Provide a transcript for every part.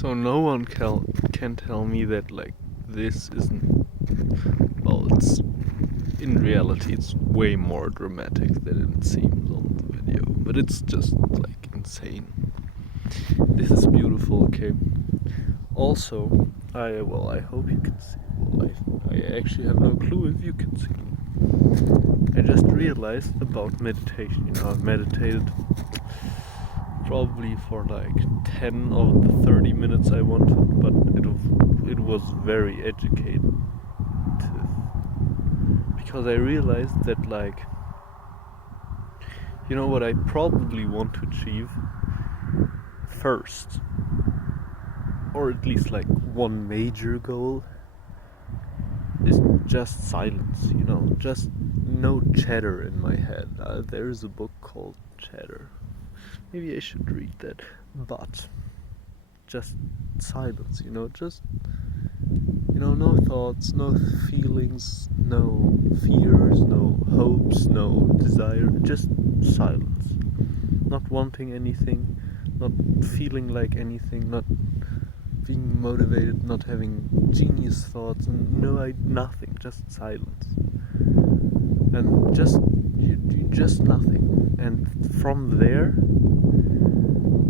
So no one can tell me that like this isn't. Well, it's in reality it's way more dramatic than it seems on the video, but it's just like insane. This is beautiful. Okay. Also, I hope you can see. Well, I actually have no clue if you can see. I just realized about meditation. You know, I've meditated probably for like 10 of the 30 minutes I wanted, but it was very educative because I realized that like, you know what I probably want to achieve first, or at least like one major goal, is just silence, you know, just no chatter in my head. There's a book called Chatter. Maybe I should read that. But just silence, you know, just, you know, no thoughts, no feelings, no fears, no hopes, no desire, just silence. Not wanting anything, not feeling like anything, not being motivated, not having genius thoughts, and nothing, just silence. And just nothing. And from there,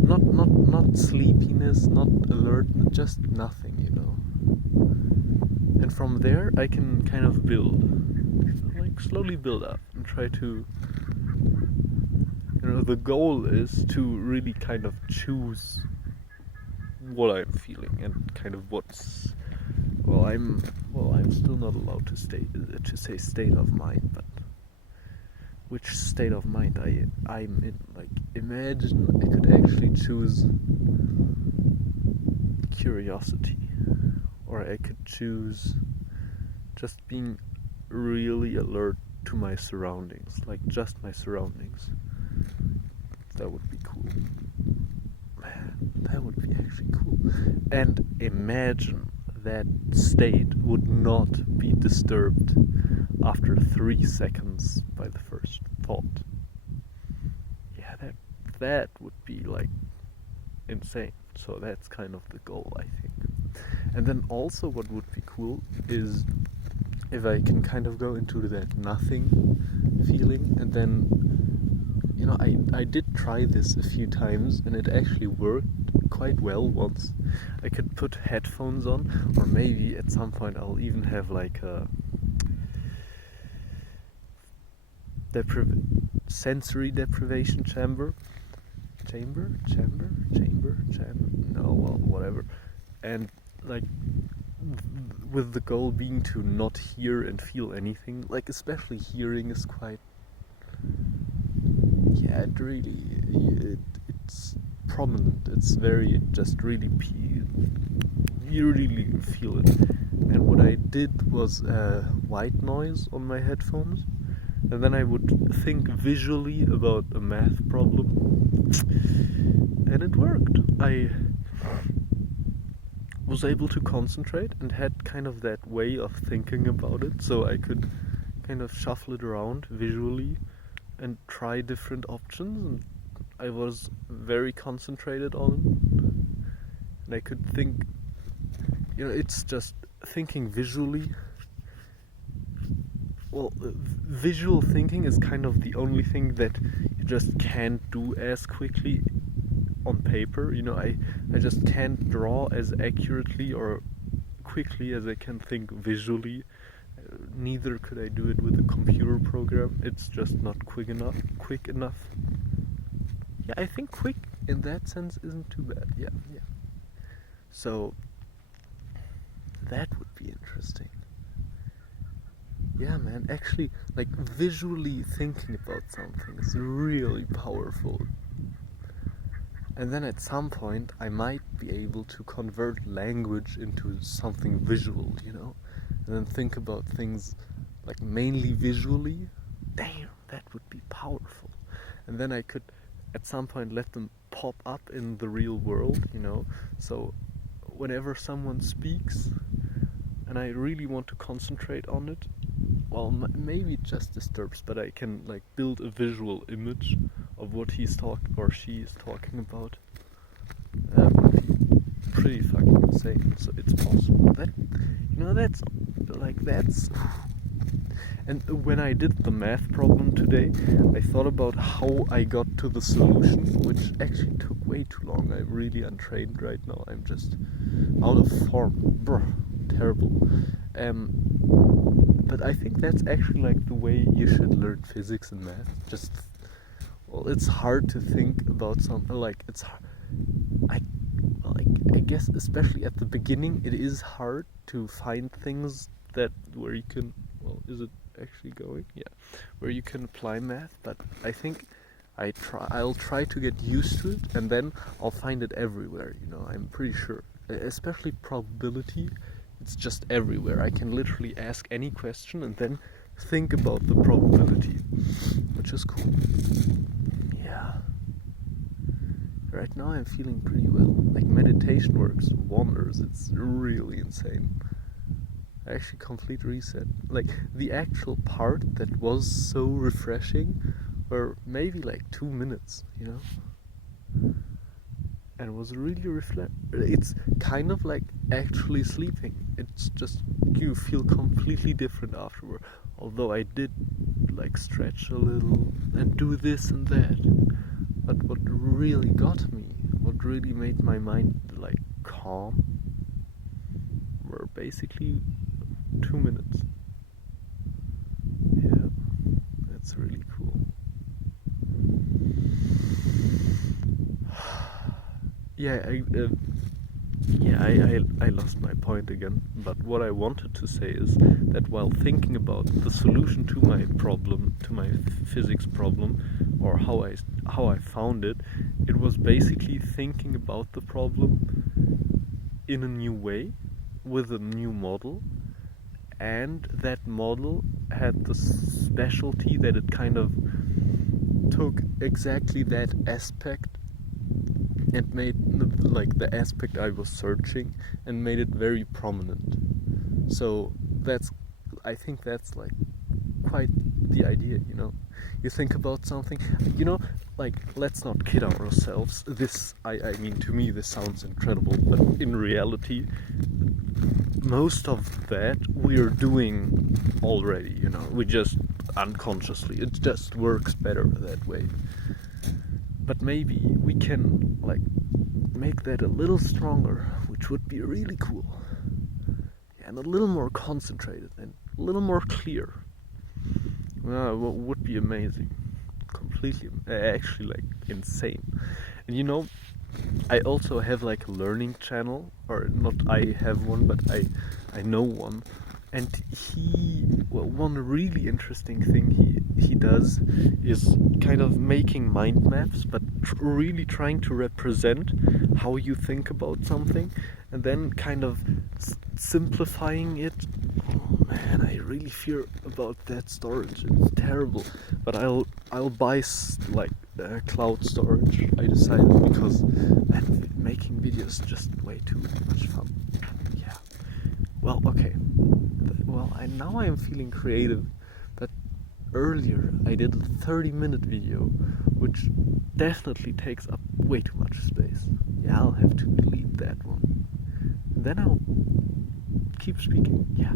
not sleepiness, not alert, just nothing, you know. And from there I can kind of build, like slowly build up and try to, you know, the goal is to really kind of choose what I'm feeling and kind of what's, I'm still not allowed to say state of mind, but which state of mind I'm in. Like, imagine I could actually choose curiosity, or I could choose just being really alert to my surroundings, like just my surroundings. That would be cool. Man, that would be actually cool. And imagine that state would not be disturbed after 3 seconds by the first thought. Yeah, that would be like insane. So that's kind of the goal, I think. And then also what would be cool is if I can kind of go into that nothing feeling, and then, you know, I did try this a few times and it actually worked quite well once. I could put headphones on, or maybe at some point I'll even have like a sensory deprivation chamber, no, well, whatever. And like, with the goal being to not hear and feel anything, like especially hearing is quite, yeah, it's prominent, it's very, just really, you really feel it. And what I did was white noise on my headphones, and then I would think visually about a math problem, and it worked. I was able to concentrate and had kind of that way of thinking about it, so I could kind of shuffle it around visually and try different options, and I was very concentrated on it. And I could think, you know, it's just thinking visually. Well, visual thinking is kind of the only thing that you just can't do as quickly on paper. You know, I just can't draw as accurately or quickly as I can think visually. Neither could I do it with a computer program. It's just not quick enough. Yeah, I think quick in that sense isn't too bad. Yeah. So that would be interesting. Yeah, man, actually, like, visually thinking about something is really powerful. And then at some point, I might be able to convert language into something visual, you know? And then think about things, like, mainly visually. Damn, that would be powerful. And then I could, at some point, let them pop up in the real world, you know? So, whenever someone speaks, and I really want to concentrate on it, well, maybe it just disturbs, but I can like build a visual image of what he's talking or she is talking about. That would be pretty fucking insane. So it's possible. That's. And when I did the math problem today, I thought about how I got to the solution, which actually took way too long. I'm really untrained right now. I'm just out of form. Bruh, terrible. But I think that's actually like the way you should learn physics and math. It's hard to think about something like I guess especially at the beginning it is hard to find things where you can. Well, is it actually going? Yeah, where you can apply math. But I think I'll try to get used to it, and then I'll find it everywhere. I'm pretty sure. Especially probability, it's just everywhere. I can literally ask any question and then think about the probability, which is cool. Yeah. Right now I'm feeling pretty well. Like meditation works wonders. It's really insane. Actually complete reset. Like the actual part that was so refreshing were maybe like 2 minutes, and it was really it's kind of like actually sleeping. It's just you feel completely different afterward. Although I did like stretch a little and do this and that. But what really got me, what really made my mind like calm, were basically 2 minutes. Yeah, that's really cool. I lost my point again. But what I wanted to say is that while thinking about the solution to my problem, to my physics problem, or how I found it, it was basically thinking about the problem in a new way, with a new model, and that model had the specialty that it kind of took exactly that aspect and made like the aspect I was searching and made it very prominent. So I think that's like quite the idea, You think about something, like let's not kid ourselves. I mean, to me this sounds incredible, but in reality, most of that we're doing already, We just unconsciously, it just works better that way. But maybe we can like make that a little stronger, which would be really cool. And a little more concentrated and a little more clear. Would be amazing. Completely, actually like insane. And I also have like a learning channel, or not I have one, but I know one. And one really interesting thing he does is kind of making mind maps, but really trying to represent how you think about something, and then kind of simplifying it. Oh man, I really fear about that storage. It's terrible, but I'll buy cloud storage. I decided because making videos is just way too much fun. Yeah. Well, okay. Now I am feeling creative, but earlier I did a 30-minute video, which definitely takes up way too much space. Yeah, I'll have to delete that one. And then I'll keep speaking. Yeah.